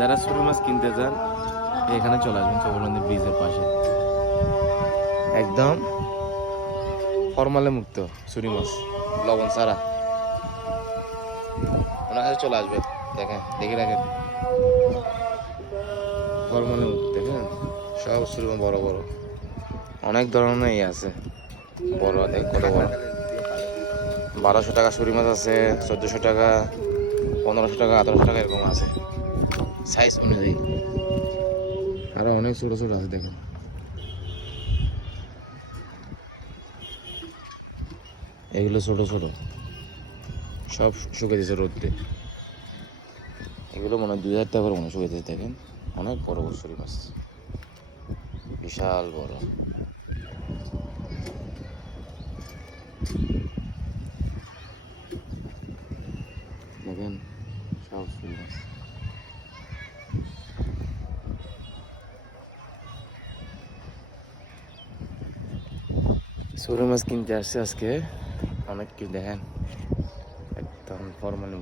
যারা ছোট মাছ কিনতে চান এখানে চলে আসবেন চৌবন্দি ব্রিজের পাশে, একদম ফরমালে মুক্ত ছুরি মাছ লবণ ছাড়া। ওনার কাছে চলে আসবে, দেখেন দেখে রাখেন ফরমালে মুক্ত, দেখেন সব ছুরি মাছ বড় বড়, অনেক ধরনের আছে বড়, দেখ কত বড়। 1200 টাকা ছুরি মাছ আছে, 1400 টাকা, 1500 টাকা, 1800 টাকা এরকম আছে সাইজ অনুযায়ী। আরো অনেক ছোট ছোট আছে দেখেন। এগুলো ছোট ছোট সব শুকিয়ে দিয়েছে রোদ্রে। এগুলো মনে হয় 2000 টাকা করে মনে হয় শুকিয়ে দিয়েছে, দেখেন অনেক বড় বড় ছুরি মাছ, বিশাল বড়। দেখেন সব ছুরি মাছ। ছুরি মাছ কিনতে আসছে আজকে অনেক কিছু, দেখেন একদম ফরমাল।